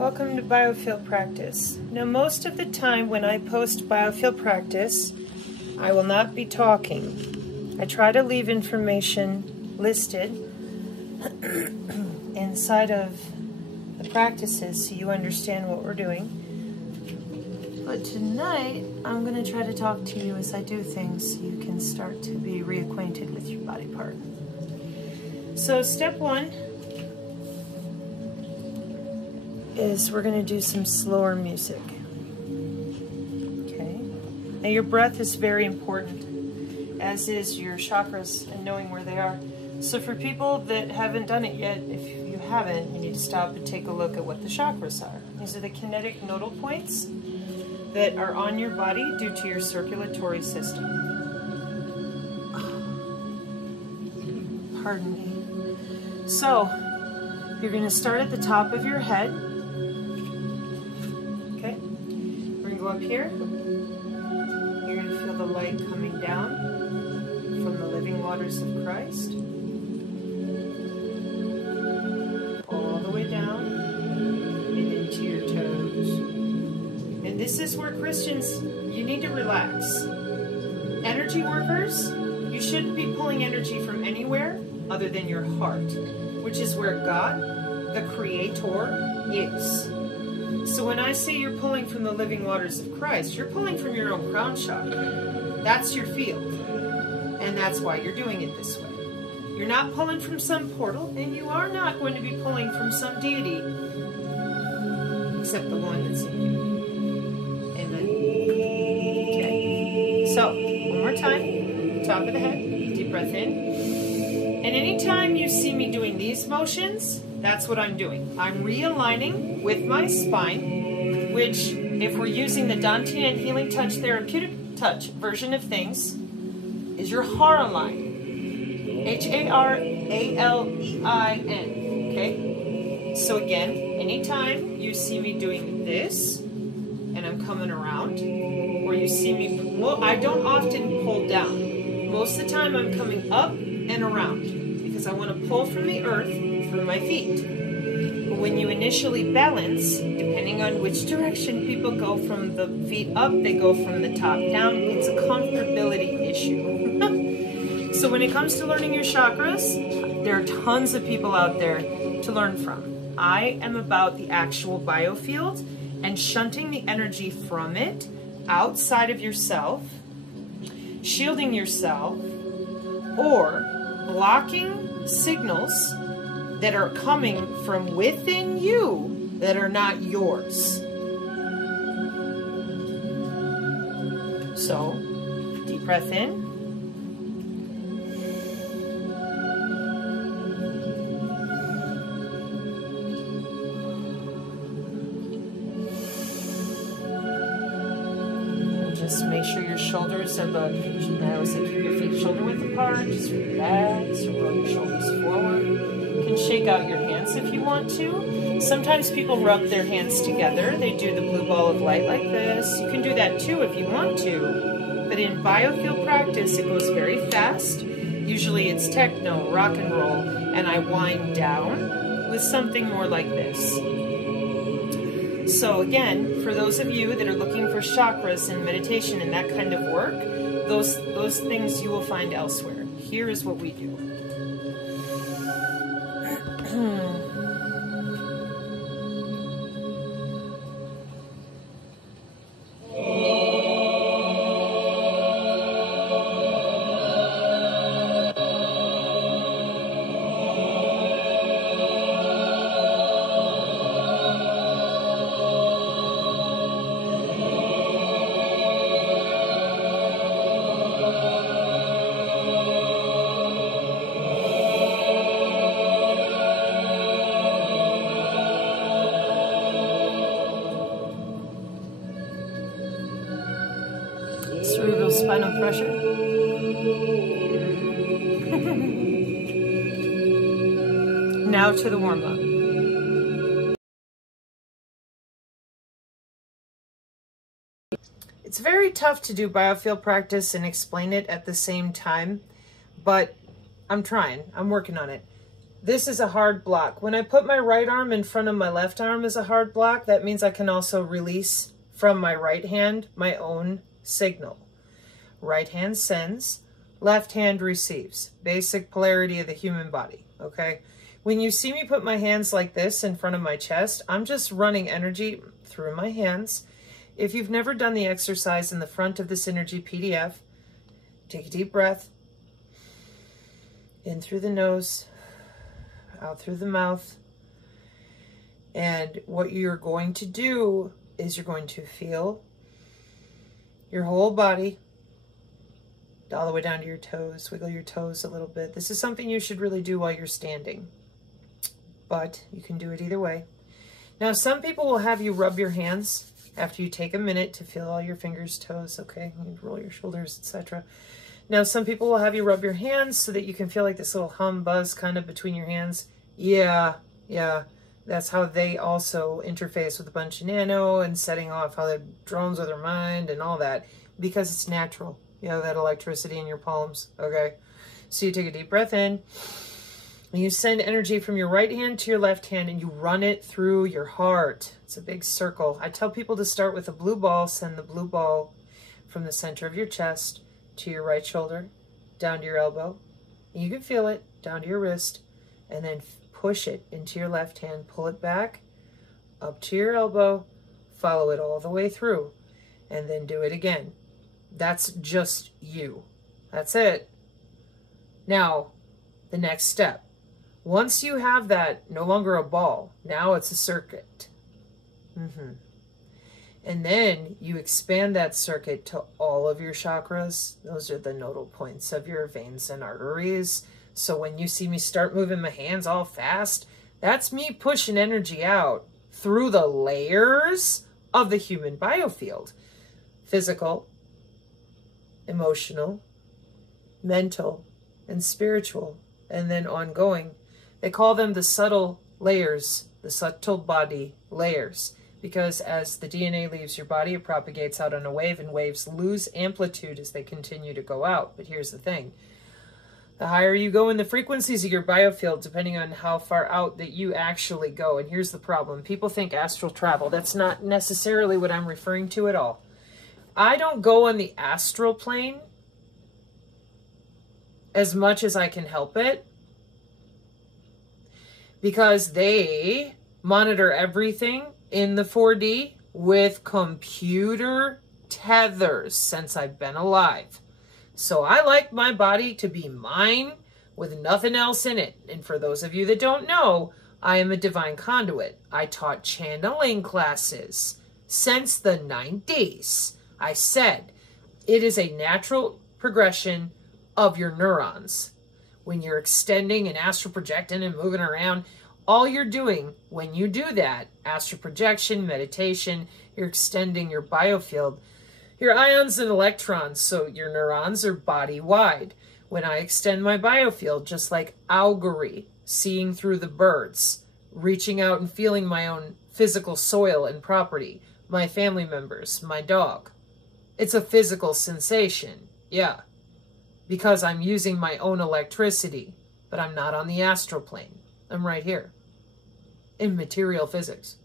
Welcome to BIOFIELD practice. Now, most of the time when I post BIOFIELD practice, I will not be talking. I try to leave information listed inside of the practices so you understand what we're doing. But tonight, I'm going to try to talk to you as I do things so you can start to be reacquainted with your body part. So step one is we're going to do some slower music. Okay. Now your breath is very important, as is your chakras and knowing where they are. So for people that haven't done it yet, if you haven't, you need to stop and take a look at what the chakras are. These are the kinetic nodal points that are on your body due to your circulatory system. Pardon me. So you're going to start at the top of your head. Okay, we're going to go up here. You're going to feel the light coming down from the living waters of Christ. All the way down and into your toes. And this is where Christians, you need to relax. Energy workers, you shouldn't be pulling energy from anywhere other than your heart, which is where God, the Creator, is. So when I say you're pulling from the living waters of Christ, you're pulling from your own crown chakra. That's your field. And that's why you're doing it this way. You're not pulling from some portal, and you are not going to be pulling from some deity, except the one that's in you. Amen. Okay. So, one more time. Top of the head. Deep breath in. And anytime you see me doing these motions, that's what I'm doing. I'm realigning with my spine, which, if we're using the Dantian Healing Touch Therapeutic Touch version of things, is your Hara line. H-A-R-A-L-E-I-N. Okay? So again, anytime you see me doing this, and I'm coming around, or you see me, well, I don't often pull down. Most of the time I'm coming up and around, because I want to pull from the earth through my feet. But when you initially balance, depending on which direction people go from the feet up, they go from the top down, it's a comfortability issue. So when it comes to learning your chakras, there are tons of people out there to learn from. I am about the actual biofield and shunting the energy from it outside of yourself, shielding yourself, or blocking signals that are coming from within you that are not yours. So, deep breath in. Just make sure your shoulders are above. I always say keep your feet shoulder width apart. Just relax, roll your shoulders forward. You can shake out your hands if you want to. Sometimes people rub their hands together. They do the blue ball of light like this. You can do that too if you want to. But in biofield practice, it goes very fast. Usually it's techno, rock and roll, and I wind down with something more like this. So again, for those of you that are looking for chakras and meditation and that kind of work, those things you will find elsewhere. Here is what we do. Cerebral spinal pressure. Now to the warm-up. It's very tough to do biofield practice and explain it at the same time, but I'm trying. I'm working on it. this is a hard block. When I put my right arm in front of my left arm as a hard block, that means I can also release from my right hand my own signal. Right hand sends, left hand receives. Basic polarity of the human body, okay? When you see me put my hands like this in front of my chest, I'm just running energy through my hands. If you've never done the exercise in the front of this energy PDF, take a deep breath. In through the nose, out through the mouth. And what you're going to do is you're going to feel your whole body all the way down to your toes. Wiggle your toes a little bit. This is something you should really do while you're standing, but you can do it either way. Now, some people will have you rub your hands after you take a minute to feel all your fingers, toes, okay? You roll your shoulders, etc. Now, some people will have you rub your hands so that you can feel like this little hum, buzz kind of between your hands. Yeah. That's how they also interface with a bunch of nano and setting off how the drones with their mind and all that, because it's natural. You have that electricity in your palms, okay? So you take a deep breath in, and you send energy from your right hand to your left hand, and you run it through your heart. It's a big circle. I tell people to start with a blue ball. Send the blue ball from the center of your chest to your right shoulder, down to your elbow. And you can feel it down to your wrist, and then push it into your left hand. Pull it back, up to your elbow, follow it all the way through, and then do it again. That's just you. That's it. Now, the next step. Once you have that, no longer a ball, now it's a circuit. And then you expand that circuit to all of your chakras. Those are the nodal points of your veins and arteries. So when you see me start moving my hands all fast, that's me pushing energy out through the layers of the human biofield. Physical, emotional, mental, and spiritual, and then ongoing. They call them the subtle layers, the subtle body layers, because as the DNA leaves your body, it propagates out on a wave, and waves lose amplitude as they continue to go out. But here's the thing. The higher you go in the frequencies of your biofield, depending on how far out that you actually go. And here's the problem. People think astral travel. That's not necessarily what I'm referring to at all. I don't go on the astral plane as much as I can help it, because they monitor everything in the 4D with computer tethers since I've been alive. So I like my body to be mine with nothing else in it. And for those of you that don't know, I am a divine conduit. I taught channeling classes since the 90s. I said it is a natural progression of your neurons. When you're extending and astral projecting and moving around, all you're doing when you do that, astral projection, meditation, you're extending your biofield, your ions and electrons, so your neurons are body-wide. When I extend my biofield, just like augury, seeing through the birds, reaching out and feeling my own physical soil and property, my family members, my dog. It's a physical sensation, yeah, because I'm using my own electricity, but I'm not on the astral plane. I'm right here in material physics.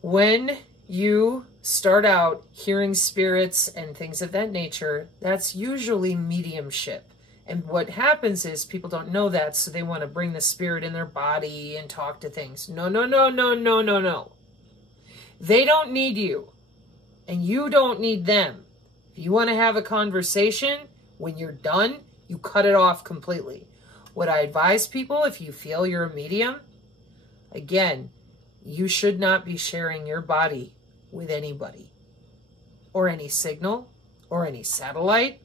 When you start out hearing spirits and things of that nature, that's usually mediumship. And what happens is people don't know that, so they want to bring the spirit in their body and talk to things. No. They don't need you, and you don't need them. If you want to have a conversation, when you're done, you cut it off completely. What I advise people, if you feel you're a medium, again, you should not be sharing your body with anybody, or any signal, or any satellite.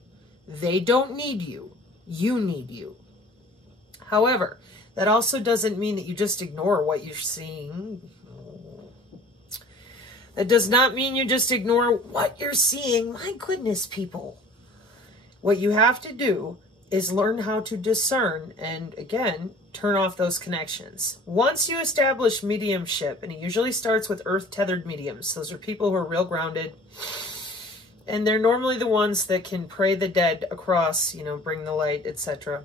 They don't need you. You need you. However, that also doesn't mean that you just ignore what you're seeing. That does not mean you just ignore what you're seeing. My goodness, people. What you have to do is learn how to discern and, again, turn off those connections. Once you establish mediumship, and it usually starts with earth-tethered mediums. Those are people who are real grounded. And they're normally the ones that can pray the dead across, bring the light, etc.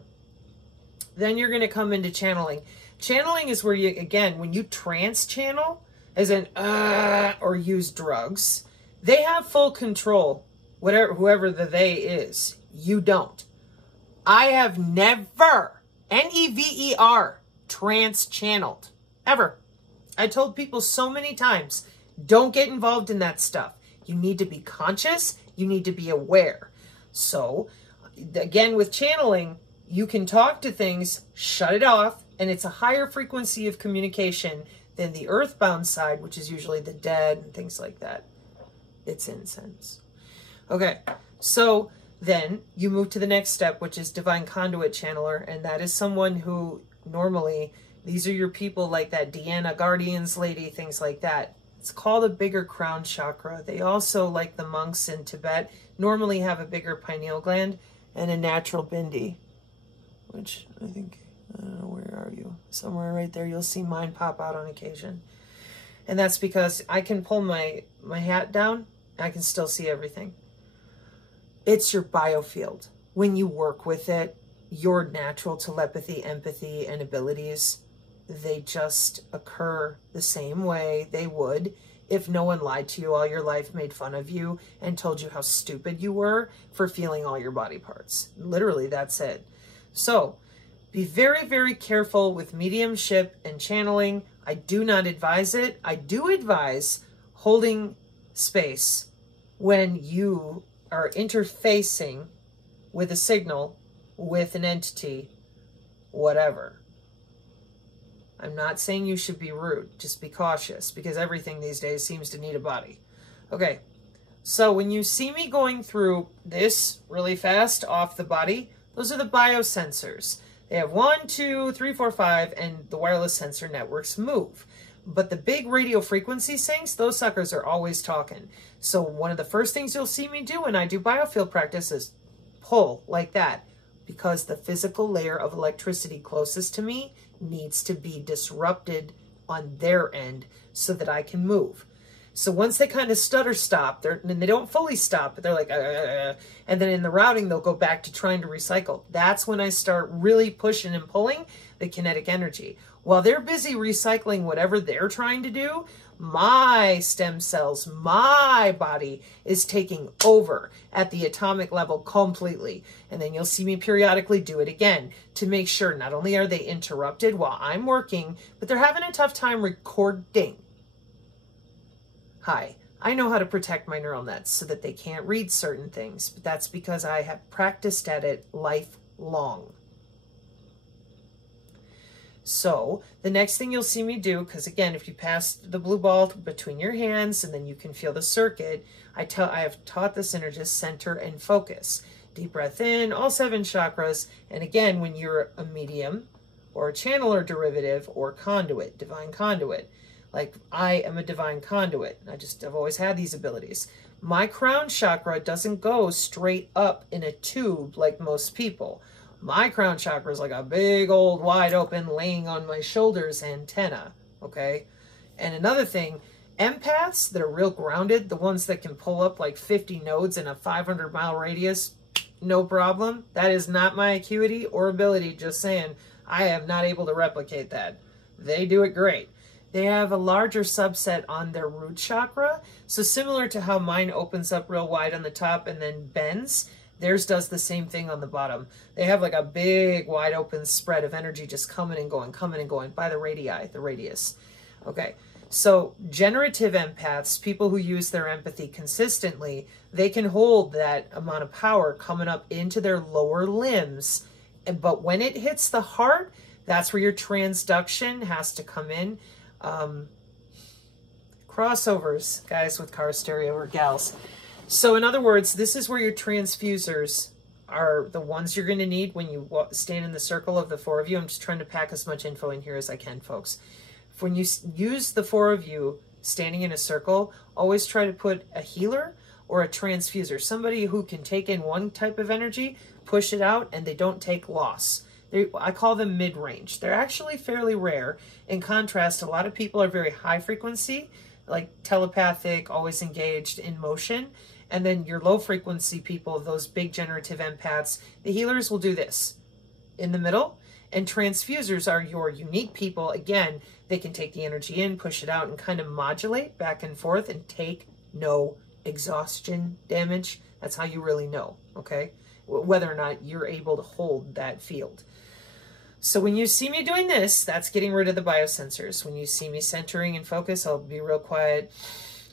then you're going to come into channeling. Channeling is where you, again, when you trance channel, as in, or use drugs, they have full control, whoever the they is. You don't. I have never, N-E-V-E-R, trance channeled. Ever. I told people so many times, don't get involved in that stuff. You need to be conscious. You need to be aware. So, again, with channeling, you can talk to things, shut it off, and it's a higher frequency of communication than the earthbound side, which is usually the dead and things like that. It's incense. Okay, so then you move to the next step, which is divine conduit channeler, and that is someone who normally, these are your people like that Deanna Guardians lady, things like that. It's called a bigger crown chakra. They also, like the monks in Tibet, normally have a bigger pineal gland and a natural bindi, which I think, I don't know, where are you? Somewhere right there. You'll see mine pop out on occasion. And that's because I can pull my hat down, and I can still see everything. It's your biofield. When you work with it, your natural telepathy, empathy, and abilities, they just occur the same way they would if no one lied to you all your life, made fun of you, and told you how stupid you were for feeling all your body parts. Literally, that's it. So, be very, very careful with mediumship and channeling. I do not advise it. I do advise holding space when you are interfacing with a signal, with an entity, whatever. I'm not saying you should be rude. Just be cautious, because everything these days seems to need a body. Okay, so when you see me going through this really fast off the body, those are the biosensors. They have 1, 2, 3, 4, 5, and the wireless sensor networks move. But the big radio frequency sinks, those suckers are always talking. So one of the first things you'll see me do when I do biofield practice is pull like that, because the physical layer of electricity closest to me needs to be disrupted on their end so that I can move. So once they kind of stutter stop, and they don't fully stop, but they're like, and then in the routing, they'll go back to trying to recycle. That's when I start really pushing and pulling the kinetic energy. While they're busy recycling whatever they're trying to do, my stem cells, my body is taking over at the atomic level completely. And then you'll see me periodically do it again to make sure not only are they interrupted while I'm working, but they're having a tough time recording. Hi, I know how to protect my neural nets so that they can't read certain things, but that's because I have practiced at it lifelong. So the next thing you'll see me do, because again, if you pass the blue ball between your hands and then you can feel the circuit, I have taught the synergist center and focus. Deep breath in, all 7 chakras. And again, when you're a medium or a channeler derivative or conduit, divine conduit, like I am a divine conduit. I've always had these abilities. My crown chakra doesn't go straight up in a tube like most people. My crown chakra is like a big old wide open laying on my shoulders antenna, okay? And another thing, empaths that are real grounded, the ones that can pull up like 50 nodes in a 500-mile radius, no problem. That is not my acuity or ability, just saying. I am not able to replicate that. They do it great. They have a larger subset on their root chakra. So similar to how mine opens up real wide on the top and then bends, theirs does the same thing on the bottom. They have like a big wide open spread of energy just coming and going by the radii, the radius. Okay, so generative empaths, people who use their empathy consistently, they can hold that amount of power coming up into their lower limbs. But when it hits the heart, that's where your transduction has to come in. Crossovers, guys with car stereo or gals. So in other words, this is where your transfusers are the ones you're going to need when you stand in the circle of the 4 of you. I'm just trying to pack as much info in here as I can, folks. When you use the 4 of you standing in a circle, always try to put a healer or a transfuser, somebody who can take in one type of energy, push it out, and they don't take loss. I call them mid-range. They're actually fairly rare. In contrast, a lot of people are very high frequency, like telepathic, always engaged in motion. And then your low frequency people, those big generative empaths, the healers will do this in the middle, And transfusers are your unique people. Again, they can take the energy in, push it out, and kind of modulate back and forth and take no exhaustion damage. That's how you really know, okay? Whether or not you're able to hold that field. So when you see me doing this, that's getting rid of the biosensors. When you see me centering and focus, I'll be real quiet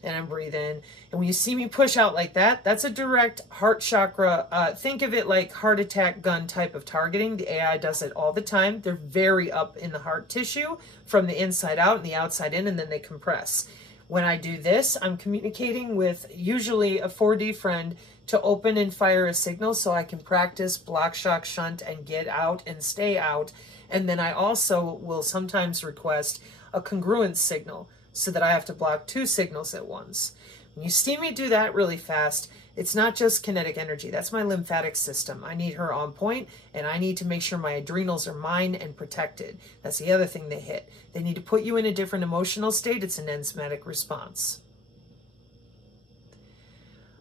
and I'm breathing. And when you see me push out like that, that's a direct heart chakra. Think of it like heart attack gun type of targeting. The AI does it all the time. They're very up in the heart tissue from the inside out and the outside in, and then they compress. When I do this, I'm communicating with usually a 4D friend to open and fire a signal so I can practice block, shock, shunt, and get out and stay out. And then I also will sometimes request a congruence signal so that I have to block 2 signals at once. When you see me do that really fast, it's not just kinetic energy. That's my lymphatic system. I need her on point, and I need to make sure my adrenals are mine and protected. That's the other thing they hit. They need to put you in a different emotional state. It's an enzymatic response.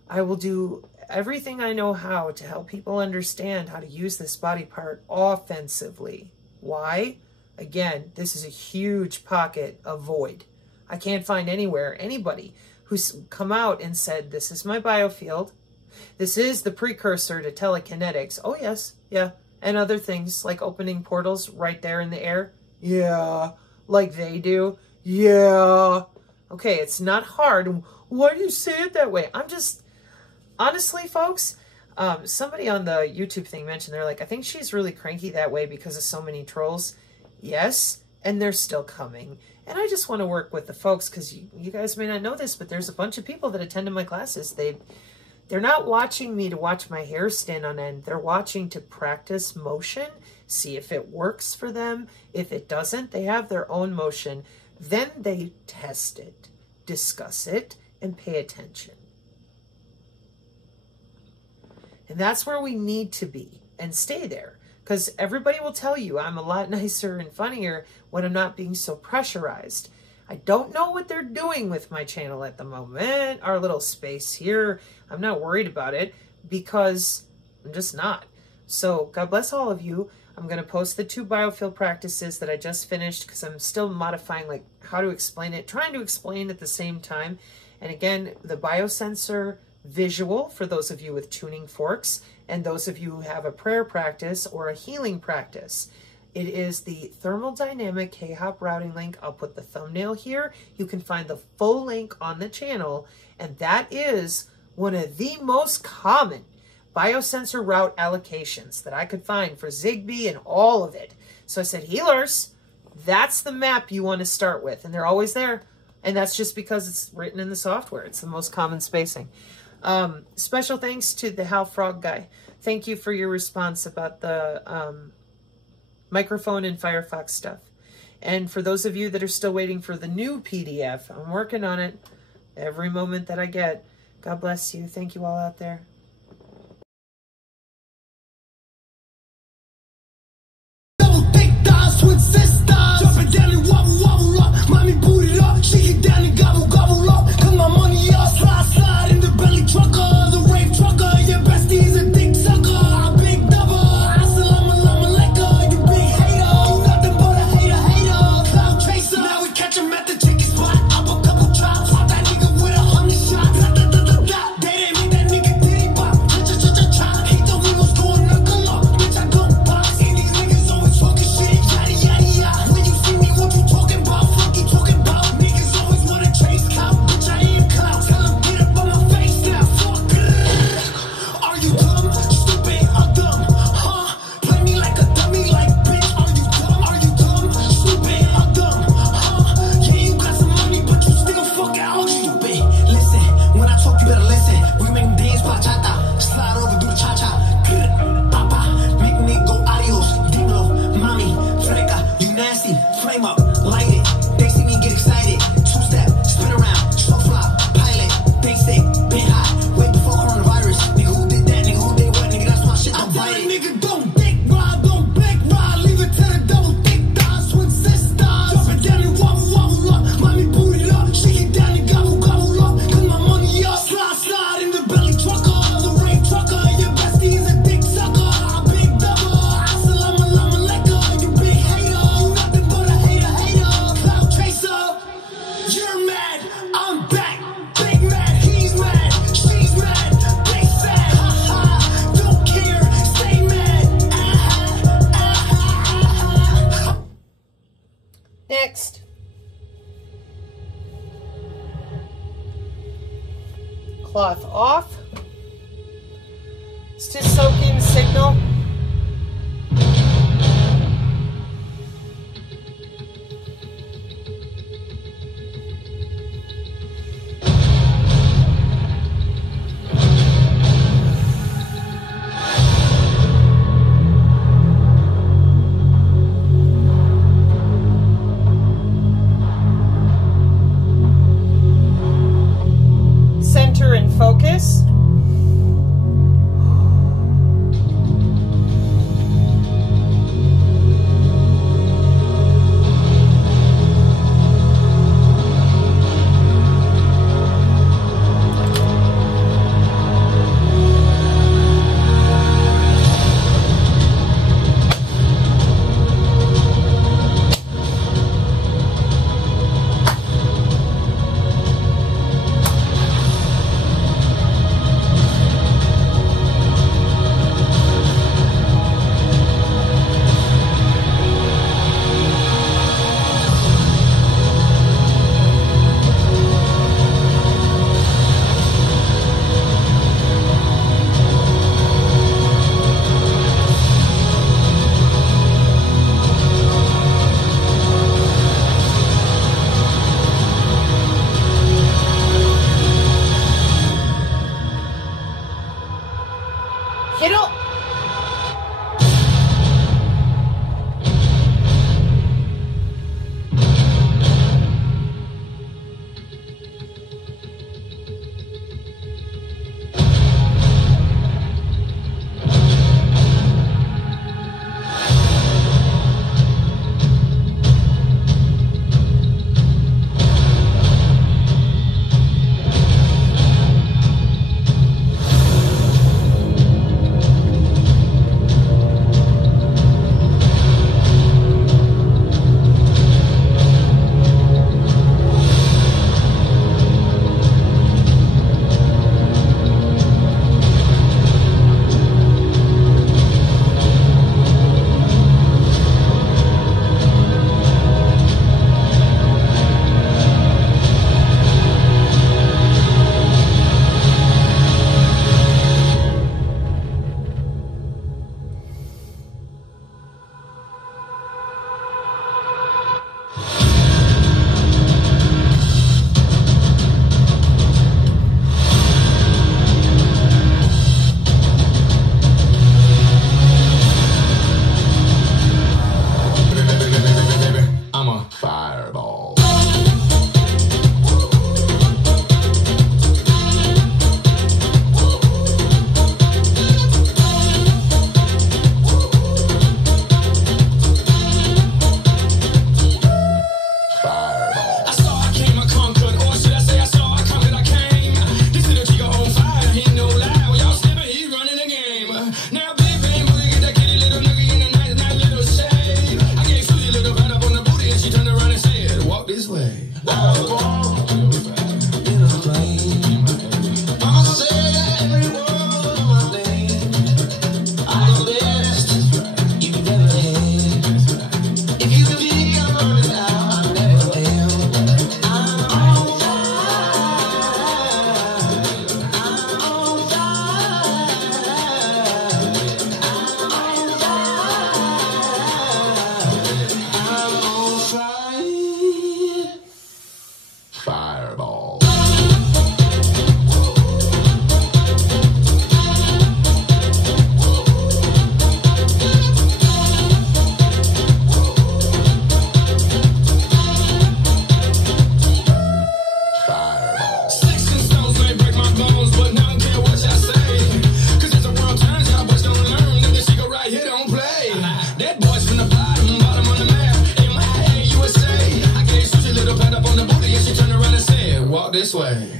I will do everything I know how to help people understand how to use this body part offensively. Why? Again, this is a huge pocket of void. I can't find anywhere anybody who's come out and said, this is my biofield. This is the precursor to telekinetics. Oh, yes. Yeah. And other things like opening portals right there in the air. Yeah. Like they do. Yeah. Okay, it's not hard. Why do you say it that way? I'm just... Honestly, folks, somebody on the YouTube thing mentioned, they're like, I think she's really cranky that way because of so many trolls. Yes, and they're still coming. And I just want to work with the folks because you guys may not know this, but there's a bunch of people that attend my classes. They're not watching me to watch my hair stand on end. They're watching to practice motion, see if it works for them. If it doesn't, they have their own motion. Then they test it, discuss it, and pay attention. And that's where we need to be and stay there, because everybody will tell you I'm a lot nicer and funnier when I'm not being so pressurized. I don't know what they're doing with my channel at the moment, our little space here. I'm not worried about it because I'm just not. So God bless all of you. I'm going to post the 2 biofield practices that I just finished because I'm still modifying like how to explain it, trying to explain at the same time. And again, the biosensor visual for those of you with tuning forks and those of you who have a prayer practice or a healing practice. It is the thermodynamic K-hop routing link. I'll put the thumbnail here. You can find the full link on the channel, and that is one of the most common biosensor route allocations that I could find for Zigbee and all of it. So I said, healers, that's the map you want to start with, and they're always there. And that's just because it's written in the software. It's the most common spacing. Special thanks to the Hal Frog guy. Thank you for your response about the microphone and Firefox stuff. And for those of you that are still waiting for the new PDF, I'm working on it every moment that I get. God bless you. Thank you all out there. cloth off. It's to soak in signal. Center and focus. this way.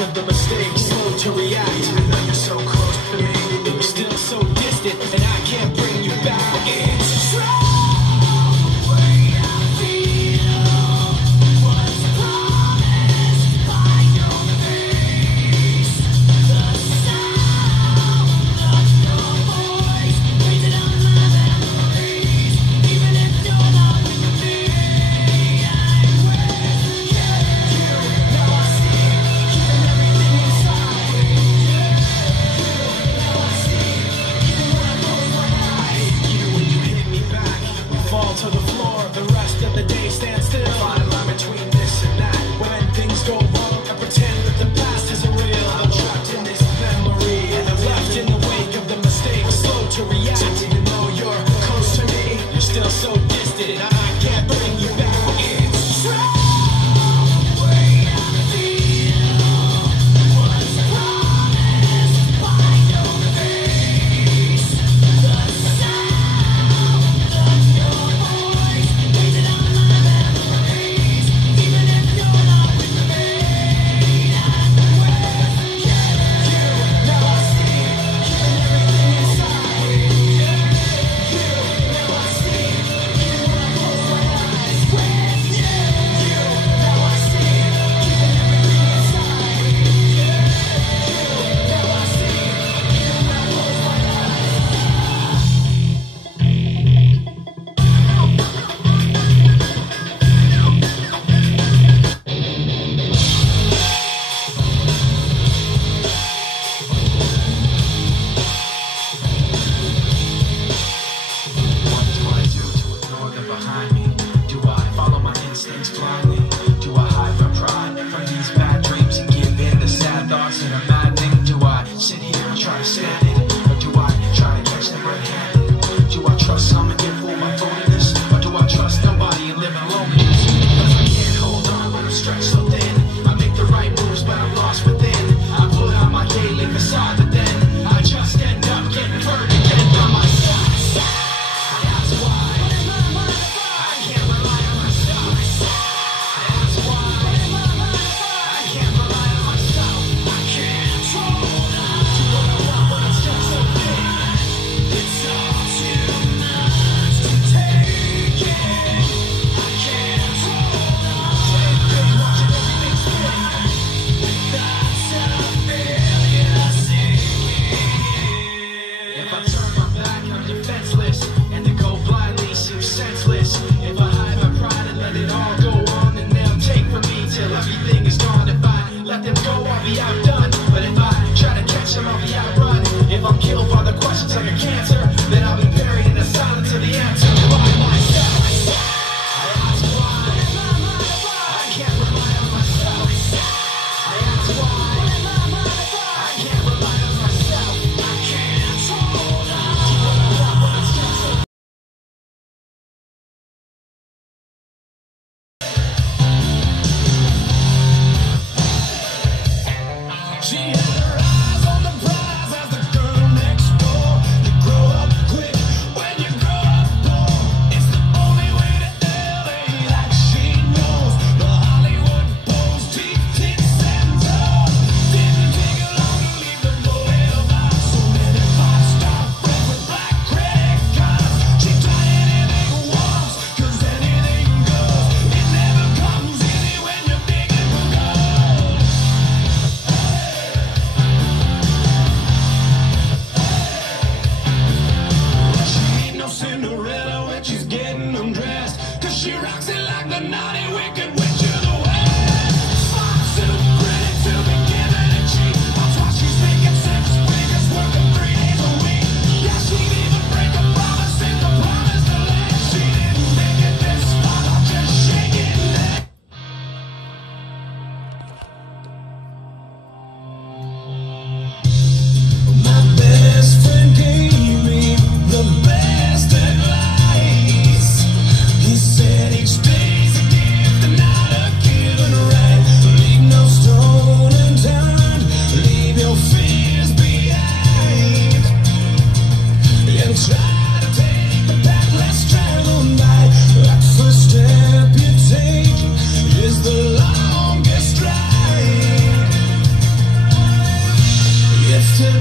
of the mistake, slow to react. Even though you're so close to me, you're still so distant, and I can't bring you back. It's true. To the floor, the rest of the day stands still. Fine line between this and that. When things go wrong, I pretend that the past isn't real. I'm trapped in this memory, and I'm left in the wake of the mistake, slow to react. Even though you're close to me, you're still so distant, and I can't bring you back. It's true.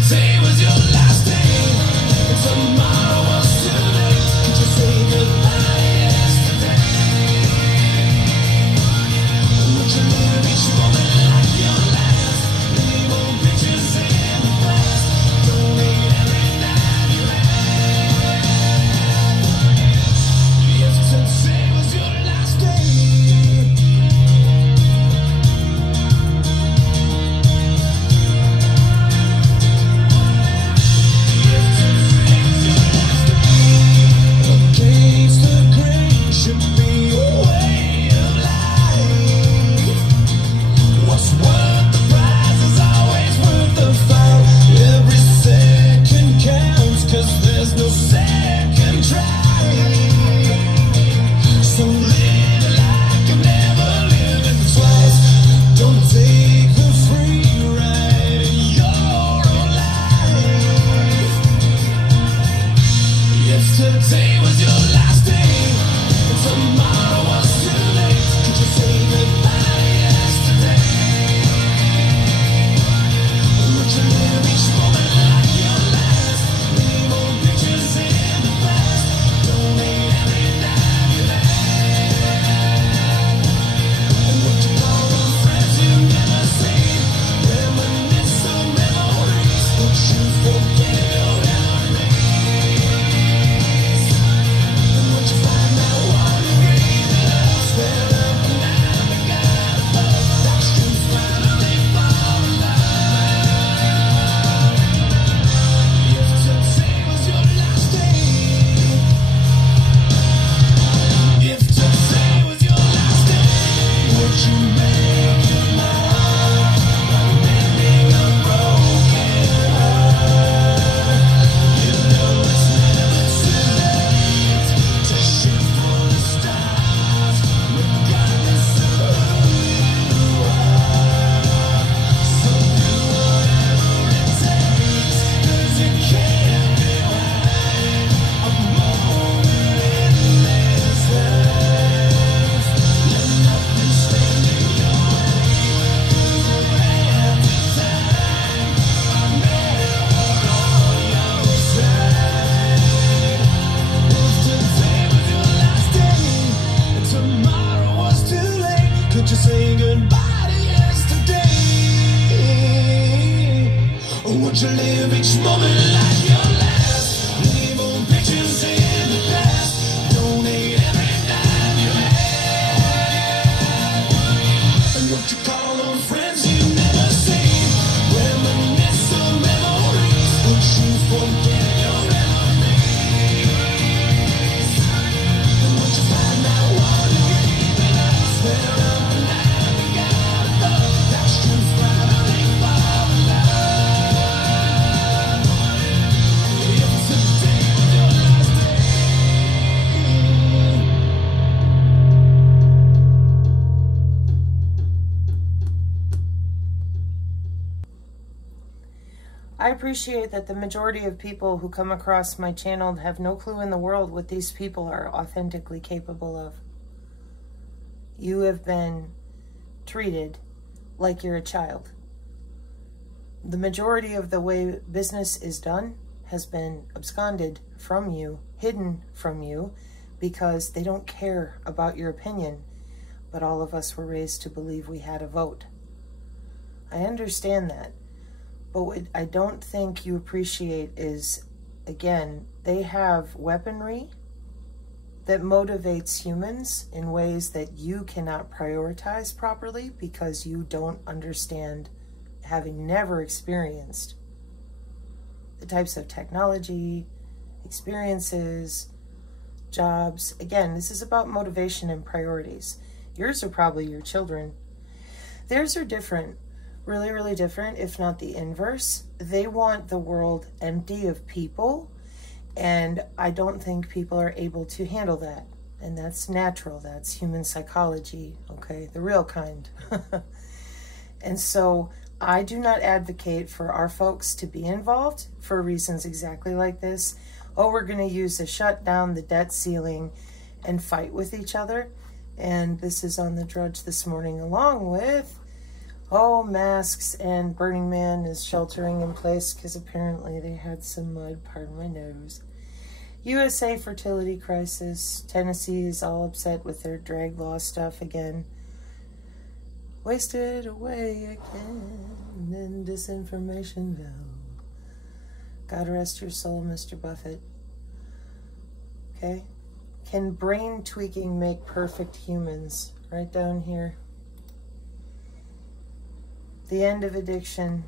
today was your last day, and tomorrow was too late, could you say goodbye yesterday? Would you live each moment like your last? Leave old pictures in the past. Donate every dime you have. If today was your last day, against the grain should be a way of life. What's worth the prize is always worth the fight. Every second counts, 'cause there's no second try. So live like I've never lived it twice. Don't take the free ride in your own life. If today was your last day, and tomorrow was too late, could you say goodbye yesterday? Would you live each moment like your last? Leave old pictures in the past. Donate every dime you have. And would you call on friends you never seen? Reminisce some memories. Would you forget your memories? And would you find out what it really loves? Stand up and down the God above. Watch you finally fall in love. If today was your last day, if today was your last day, would you make it more by mending a broken heart? You know it's never too late to shoot for the stars, regardless of who you are. So do whatever it takes, 'cause you can't be right. A moment in this life, let nothing stand in your way. You have the time, I'm never on your side. If today was your last day, and tomorrow was too late, could you say goodbye to yesterday? Or would you live each moment like your last? Leave old pictures in the past. Donate every dime you have. And would you call on friends you never seen? Reminisce some memories. Would you forget your memories? And would you find out what it really loves? Stand up and down the God above. Watch you finally fall in love. If today was your last day. I appreciate that the majority of people who come across my channel have no clue in the world what these people are authentically capable of. You have been treated like you're a child. The majority of the way business is done has been absconded from you, hidden from you, because they don't care about your opinion. But all of us were raised to believe we had a vote. I understand that. But what I don't think you appreciate is, again, they have weaponry that motivates humans in ways that you cannot prioritize properly because you don't understand, having never experienced the types of technology, experiences, jobs. Again, this is about motivation and priorities. Yours are probably your children. Theirs are different. Really, really different, if not the inverse. They want the world empty of people, and I don't think people are able to handle that. And that's natural. That's human psychology, okay? The real kind. And so I do not advocate for our folks to be involved for reasons exactly like this. Oh, we're going to use to shut down the debt ceiling and fight with each other. And this is on the Drudge this morning, along with Oh, masks and Burning Man is sheltering in place because apparently they had some mud, pardon my nose. USA fertility crisis. Tennessee is all upset with their drag law stuff again. Wasted away again in disinformationville. God rest your soul, Mr. Buffett. Okay. Can brain tweaking make perfect humans? Right down here. The end of addiction.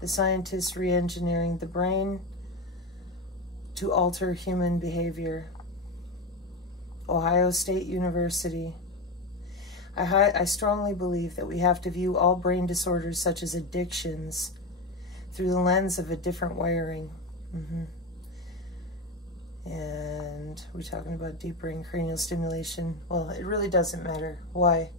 The scientists re-engineering the brain to alter human behavior. Ohio State University. I strongly believe that we have to view all brain disorders such as addictions through the lens of a different wiring. And we're talking about deep brain cranial stimulation. Well, it really doesn't matter. Why?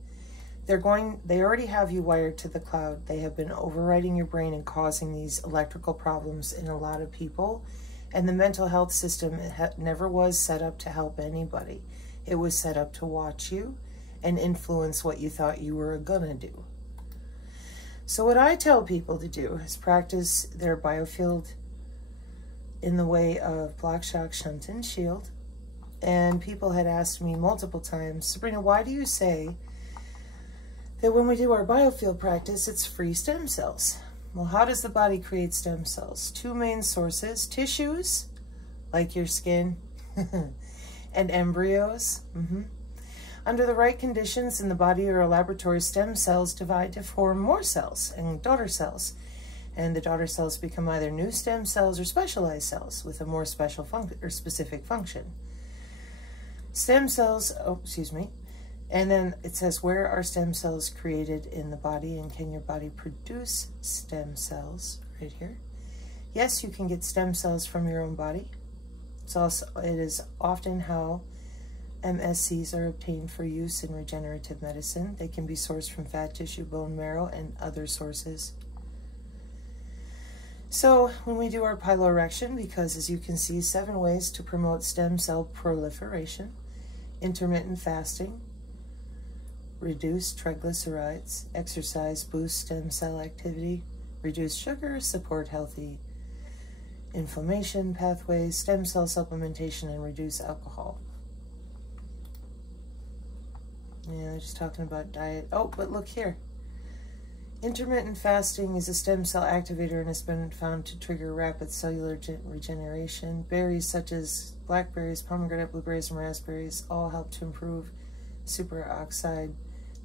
They already have you wired to the cloud. They have been overriding your brain and causing these electrical problems in a lot of people. And the mental health system never was set up to help anybody. It was set up to watch you and influence what you thought you were gonna do. So what I tell people to do is practice their BIOFIELD in the way of block, shock, shunt, and shield. And people had asked me multiple times, Sabrina, why do you say that when we do our BIOFIELD practice, it's free stem cells? Well, how does the body create stem cells? Two main sources: tissues, like your skin, and embryos. Under the right conditions in the body or a laboratory, stem cells divide to form more cells and daughter cells. And the daughter cells become either new stem cells or specialized cells with a more special or specific function. Stem cells, and then it says, where are stem cells created in the body, and can your body produce stem cells? Right here. Yes, you can get stem cells from your own body. It is often how MSCs are obtained for use in regenerative medicine. They can be sourced from fat tissue, bone marrow, and other sources. So when we do our piloerection, because as you can see, 7 ways to promote stem cell proliferation: intermittent fasting, reduce triglycerides, exercise, boost stem cell activity, reduce sugar, support healthy inflammation pathways, stem cell supplementation, and reduce alcohol. Yeah, just talking about diet. Oh, but look here. Intermittent fasting is a stem cell activator and has been found to trigger rapid cellular regeneration. Berries such as blackberries, pomegranate, blueberries, and raspberries all help to improve superoxide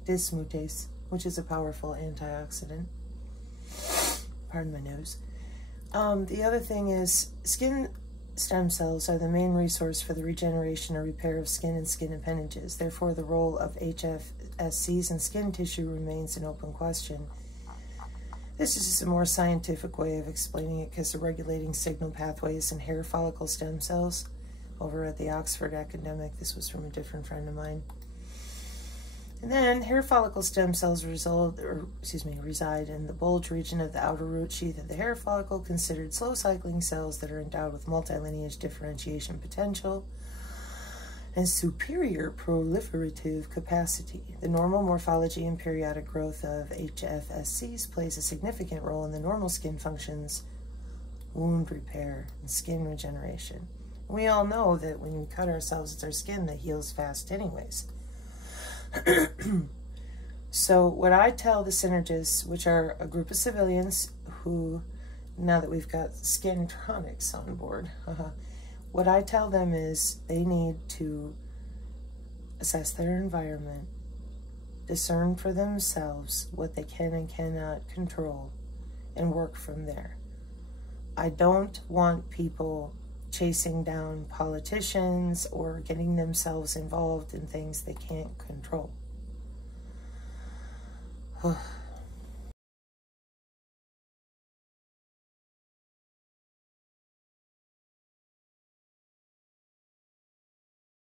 dismutase, which is a powerful antioxidant. Pardon my nose. The other thing is skin stem cells are the main resource for the regeneration or repair of skin and skin appendages. Therefore, the role of HFSCs in skin tissue remains an open question. This is just a more scientific way of explaining it, because the regulating signal pathways in hair follicle stem cells over at the Oxford Academic. This was from a different friend of mine. And then hair follicle stem cells reside in the bulge region of the outer root sheath of the hair follicle, considered slow cycling cells that are endowed with multilineage differentiation potential and superior proliferative capacity. The normal morphology and periodic growth of HFSCs plays a significant role in the normal skin functions, wound repair, and skin regeneration. We all know that when we cut ourselves, it's our skin that heals fast anyways. So what I tell the synergists, which are a group of civilians who, now that we've got Skintronics on board, what I tell them is they need to assess their environment, discern for themselves what they can and cannot control, and work from there. I don't want people chasing down politicians or getting themselves involved in things they can't control.